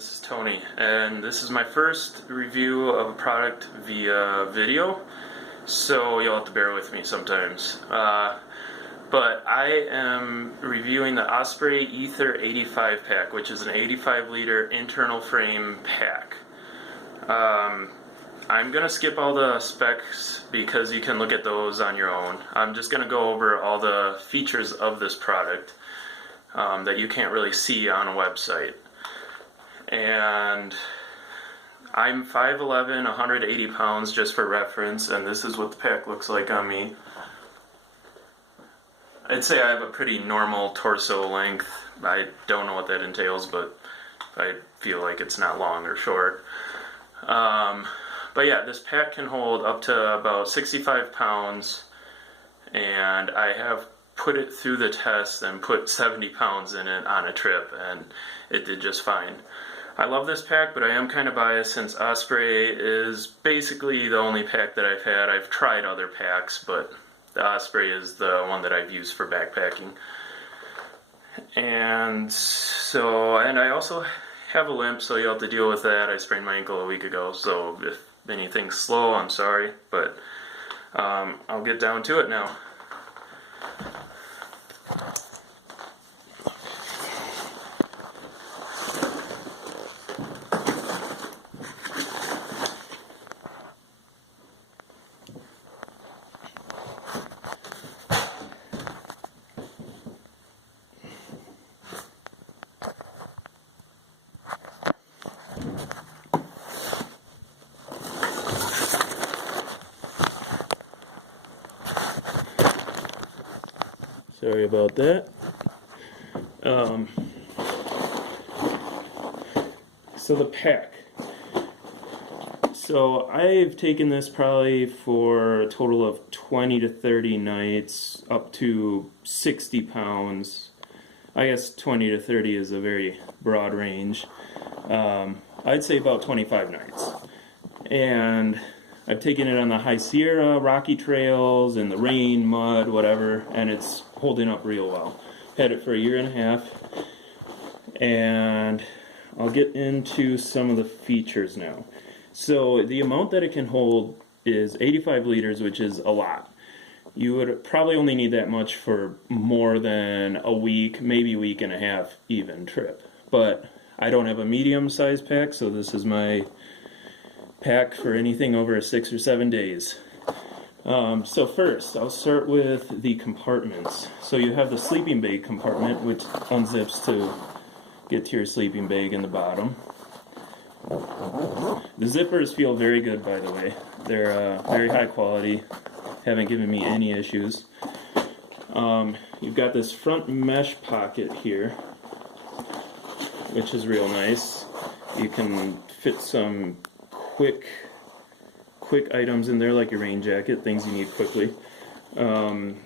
this is Tony, and this is my first review of a product via video, so you'll have to bear with me sometimes. But I am reviewing the Osprey Aether 85 pack, which is an 85 liter internal frame pack. I'm going to skip all the specs because you can look at those on your own. I'm just going to go over all the features of this product that you can't really see on a website. And I'm 5'11", 180 pounds just for reference, and this is what the pack looks like on me. I'd say I have a pretty normal torso length. I don't know what that entails, but I feel like it's not long or short. But yeah, this pack can hold up to about 65 pounds, and I have put it through the test and put 70 pounds in it on a trip, and it did just fine. I love this pack, but I am kind of biased since Osprey is basically the only pack that I've had. I've tried other packs, but the Osprey is the one that I've used for backpacking. And I also have a limp, so you'll have to deal with that. I sprained my ankle a week ago, so if anything's slow, I'm sorry, but I'll get down to it now. Sorry about that. So the pack. So I've taken this probably for a total of 20 to 30 nights, up to 60 pounds. I guess 20 to 30 is a very broad range. I'd say about 25 nights. And I've taken it on the High Sierra, rocky trails, in the rain, mud, whatever, and it's holding up real well. Had it for a year and a half, and I'll get into some of the features now. So the amount that it can hold is 85 liters, which is a lot. You would probably only need that much for more than a week, maybe a week and a half even trip. But I don't have a medium-sized pack, so this is my pack for anything over 6 or 7 days. So first, I'll start with the compartments. So you have the sleeping bag compartment, which unzips to get to your sleeping bag in the bottom. The zippers feel very good, by the way. They're very high quality, haven't given me any issues. You've got this front mesh pocket here, which is real nice. You can fit some quick items in there, like your rain jacket, things you need quickly. And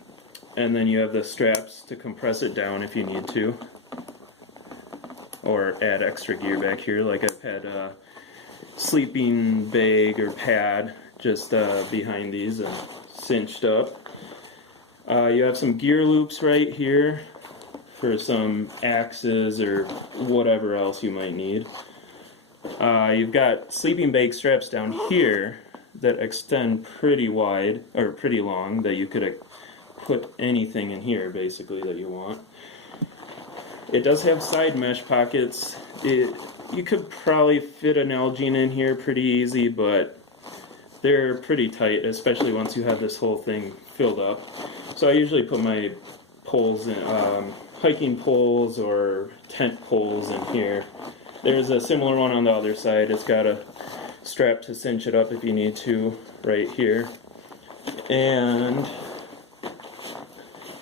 then you have the straps to compress it down if you need to, or add extra gear back here. Like I've had a sleeping bag or pad just behind these and cinched up. You have some gear loops right here for some axes or whatever else you might need. You've got sleeping bag straps down here that extend pretty wide, or pretty long, that you could put anything in here basically that you want. It does have side mesh pockets. You could probably fit an Nalgene in here pretty easy, but they're pretty tight, especially once you have this whole thing filled up. So I usually put my poles in, hiking poles or tent poles in here. There's a similar one on the other side. It's got a strap to cinch it up if you need to, right here. And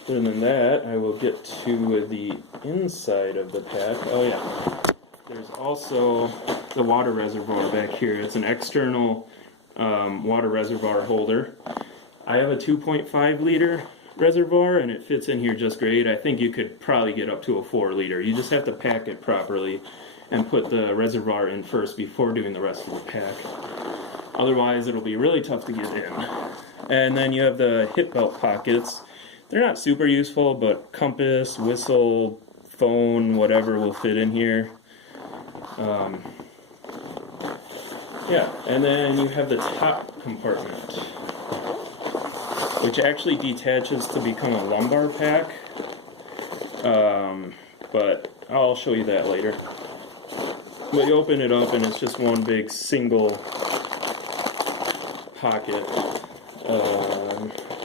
other than that, I will get to the inside of the pack. Oh yeah, there's also the water reservoir back here. It's an external water reservoir holder. I have a 2.5 liter reservoir, and it fits in here just great. I think you could probably get up to a 4 liter. You just have to pack it properly and put the reservoir in first before doing the rest of the pack. Otherwise, it'll be really tough to get in. And then you have the hip belt pockets. They're not super useful, but compass, whistle, phone, whatever will fit in here. Yeah, and then you have the top compartment, which actually detaches to become a lumbar pack, but I'll show you that later. But you open it up and it's just one big single pocket.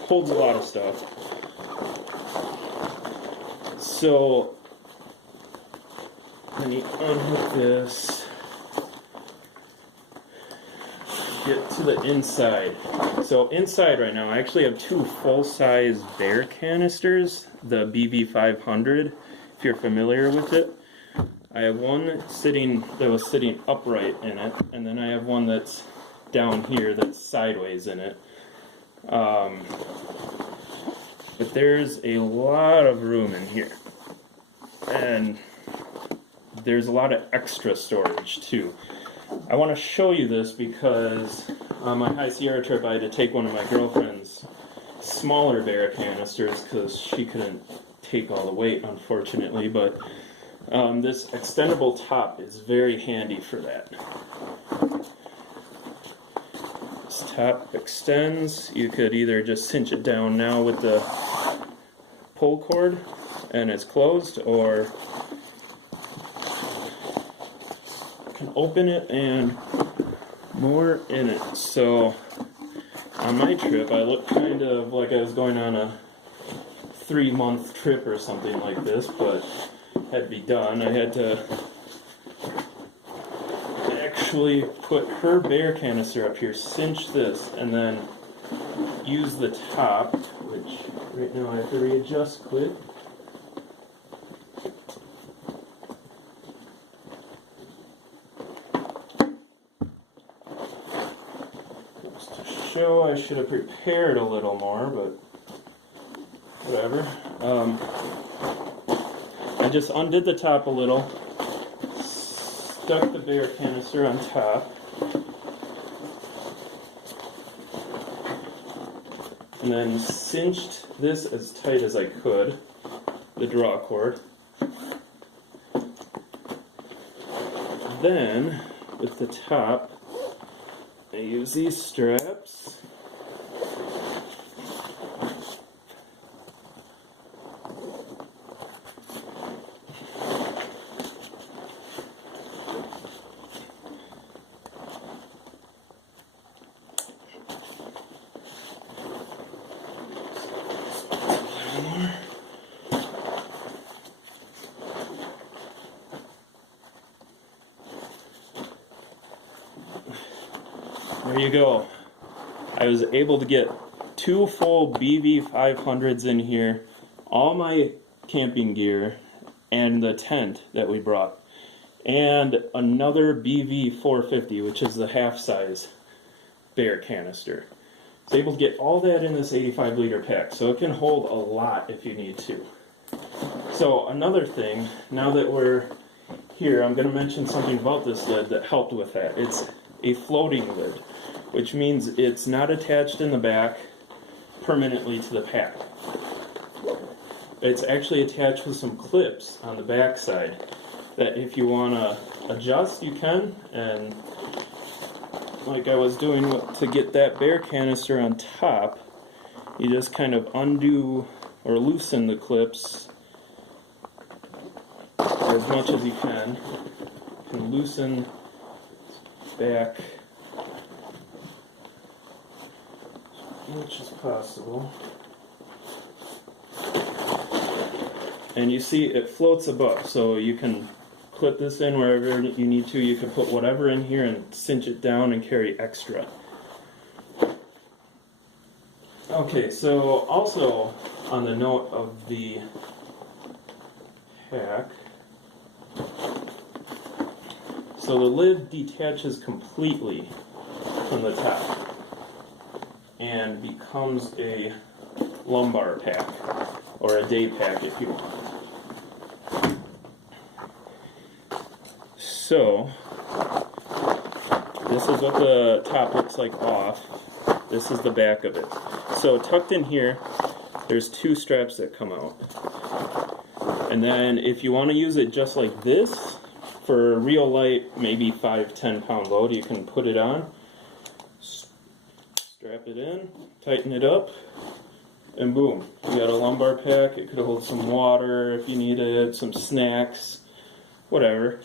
Holds a lot of stuff. So then you unhook this, get to the inside. So inside right now I actually have two full-size bear canisters, the BV500, if you're familiar with it. I have one that was sitting upright in it, and then I have one that's down here that's sideways in it. But there's a lot of room in here, and there's a lot of extra storage too. I want to show you this because on my High Sierra trip I had to take one of my girlfriend's smaller bear canisters because she couldn't take all the weight, unfortunately, but this extendable top is very handy for that. This top extends. You could either just cinch it down now with the pull cord and it's closed, or you can open it and more in it. So on my trip I looked kind of like I was going on a 3-month trip or something like this, but had to be done. I had to actually put her bear canister up here, cinch this, and then use the top, which right now I have to readjust quick. Just to show, I should have prepared a little more, but whatever. I just undid the top a little, stuck the bear canister on top, and then cinched this as tight as I could, the draw cord. Then, with the top, I use these straps. There you go. I was able to get 2 full BV500s in here, all my camping gear, and the tent that we brought, and another BV450, which is the half-size bear canister. I was able to get all that in this 85-liter pack, so it can hold a lot if you need to. So another thing, now that we're here, I'm going to mention something about this lid that helped with that. It's a floating lid, which means it's not attached in the back permanently to the pack. It's actually attached with some clips on the back side that if you want to adjust, you can. And like I was doing to get that bear canister on top, you just kind of undo or loosen the clips as much as you can. You can loosen back as much as possible. And you see it floats above, so you can clip this in wherever you need to. You can put whatever in here and cinch it down and carry extra. Okay, so also on the note of the pack, so the lid detaches completely from the top and becomes a lumbar pack, or a day pack if you want. So, this is what the top looks like off. This is the back of it. So tucked in here, there's 2 straps that come out. And then if you want to use it just like this, for real light, maybe 5-10 pound load, you can put it on, strap it in, tighten it up, and boom, you got a lumbar pack. It could hold some water if you need it, some snacks, whatever.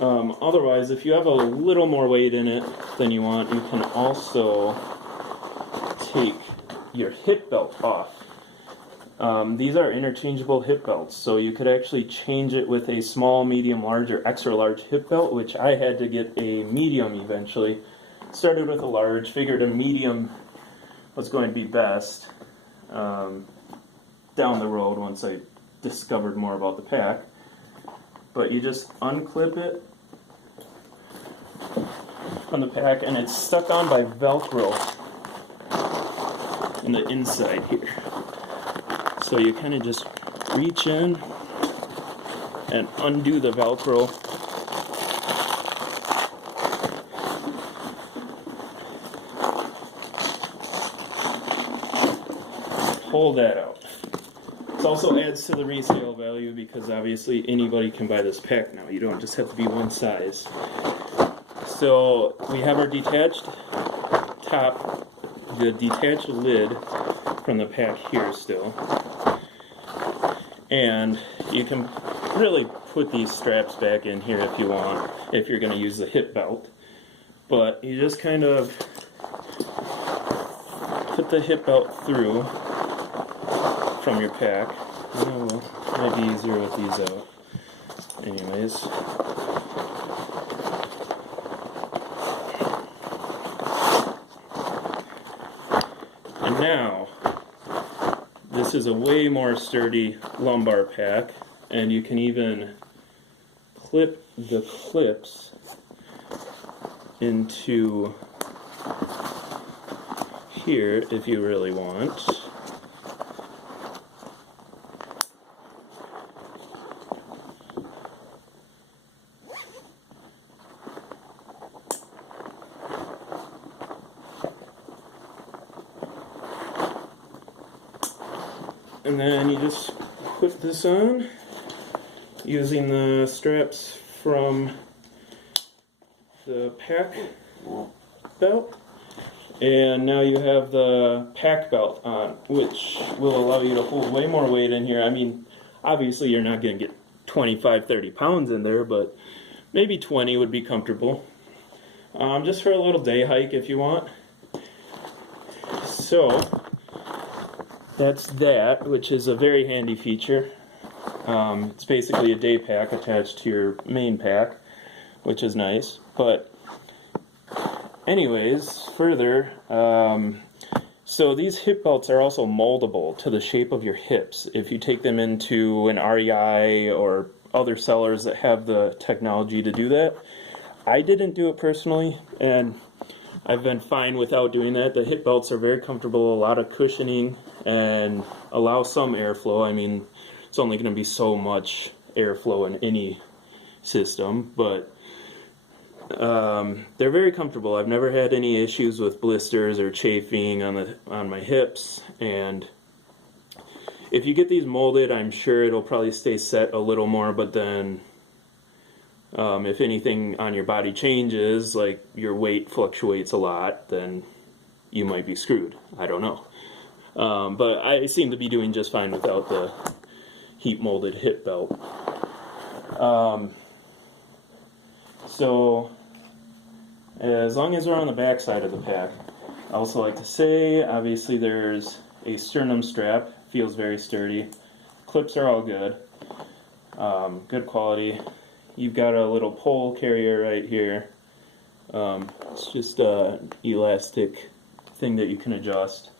Otherwise, if you have a little more weight in it than you want, you can also take your hip belt off. These are interchangeable hip belts, so you could actually change it with a small, medium, large, or extra large hip belt, which I had to get a medium eventually. Started with a large, figured a medium was going to be best down the road once I discovered more about the pack. But you just unclip it from the pack, and it's stuck on by Velcro in the inside here. So you kind of just reach in and undo the Velcro. Pull that out. This also adds to the resale value because obviously anybody can buy this pack now. You don't just have to be one size. So we have our detached top, the detached lid from the pack here still. And you can really put these straps back in here if you want, if you're going to use the hip belt. But you just kind of put the hip belt through from your pack. Oh, well, might be easier with these out. Anyways. And now, this is a way more sturdy lumbar pack, and you can even clip the clips into here if you really want. And then you just put this on using the straps from the pack belt. And now you have the pack belt on, which will allow you to hold way more weight in here. I mean, obviously you're not going to get 25-30 pounds in there, but maybe 20 would be comfortable. Just for a little day hike if you want. So that's that, which is a very handy feature. It's basically a day pack attached to your main pack, which is nice. But anyways, further, so these hip belts are also moldable to the shape of your hips. If you take them into an REI or other sellers that have the technology to do that. I didn't do it personally, and I've been fine without doing that. The hip belts are very comfortable, a lot of cushioning, and allow some airflow. I mean, it's only going to be so much airflow in any system, but they're very comfortable. I've never had any issues with blisters or chafing on my hips, and if you get these molded, I'm sure it'll probably stay set a little more, but then if anything on your body changes, like your weight fluctuates a lot, then you might be screwed. I don't know. But I seem to be doing just fine without the heat molded hip belt. So as long as we're on the back side of the pack, I also like to say, obviously there's a sternum strap, feels very sturdy. Clips are all good, good quality. You've got a little pole carrier right here. It's just an elastic thing that you can adjust.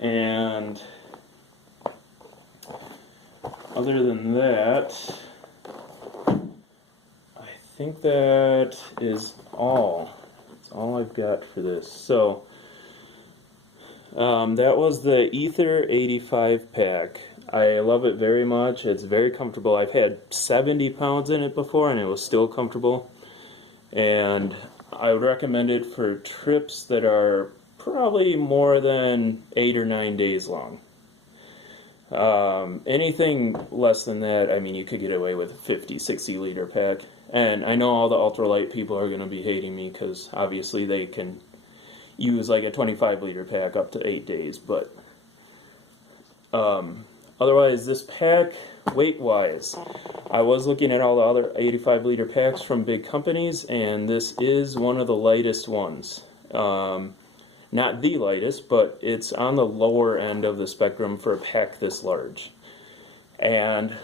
And other than that, I think that is all. That's all I've got for this. So that was the Aether 85 pack. I love it very much. It's very comfortable. I've had 70 pounds in it before and it was still comfortable. And I would recommend it for trips that are probably more than 8 or 9 days long. Anything less than that, I mean, you could get away with a 50, 60 liter pack. And I know all the ultralight people are going to be hating me because obviously they can use like a 25 liter pack up to 8 days. But otherwise, this pack, weight-wise, I was looking at all the other 85 liter packs from big companies, and this is one of the lightest ones. Not the lightest, but it's on the lower end of the spectrum for a pack this large. And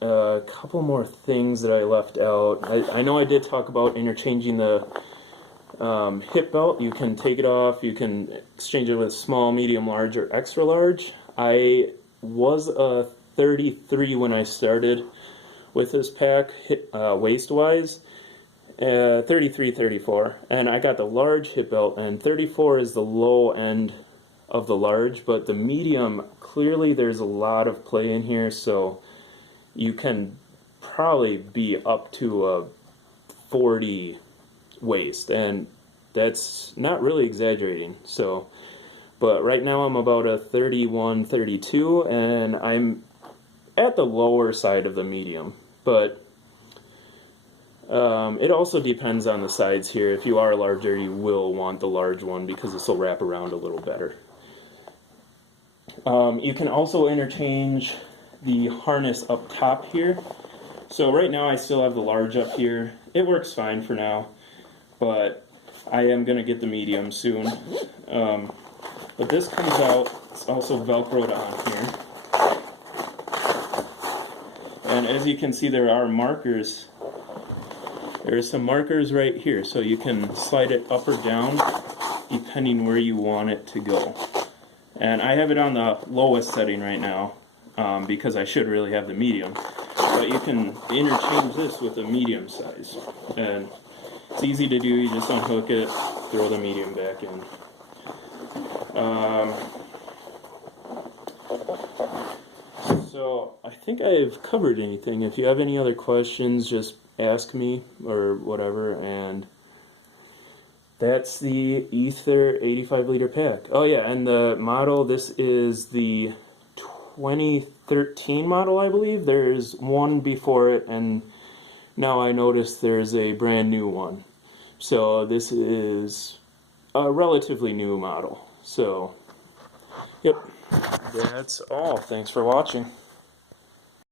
a couple more things that I left out. I know I did talk about interchanging the hip belt. You can take it off, you can exchange it with small, medium, large, or extra large. I was a 33 when I started with this pack, waist-wise. 33, 34, and I got the large hip belt, and 34 is the low end of the large, but the medium, clearly there's a lot of play in here, so you can probably be up to a 40 waist, and that's not really exaggerating. So, but right now I'm about a 31, 32, and I'm at the lower side of the medium, but it also depends on the sides here. If you are larger, you will want the large one because this will wrap around a little better. You can also interchange the harness up top here. So right now I still have the large up here. It works fine for now, but I am going to get the medium soon. But this comes out, it's also Velcroed on here. And as you can see, there are markers. There are some markers right here, so you can slide it up or down depending where you want it to go. And I have it on the lowest setting right now because I should really have the medium. But you can interchange this with a medium size. And it's easy to do, you just unhook it, throw the medium back in. So I think I've covered anything. If you have any other questions, just ask me or whatever. And that's the Aether 85 liter pack. Oh yeah, and the model, this is the 2013 model, I believe. There's one before it, and now I notice there's a brand new one. So this is a relatively new model. So, yep, that's all. Thanks for watching.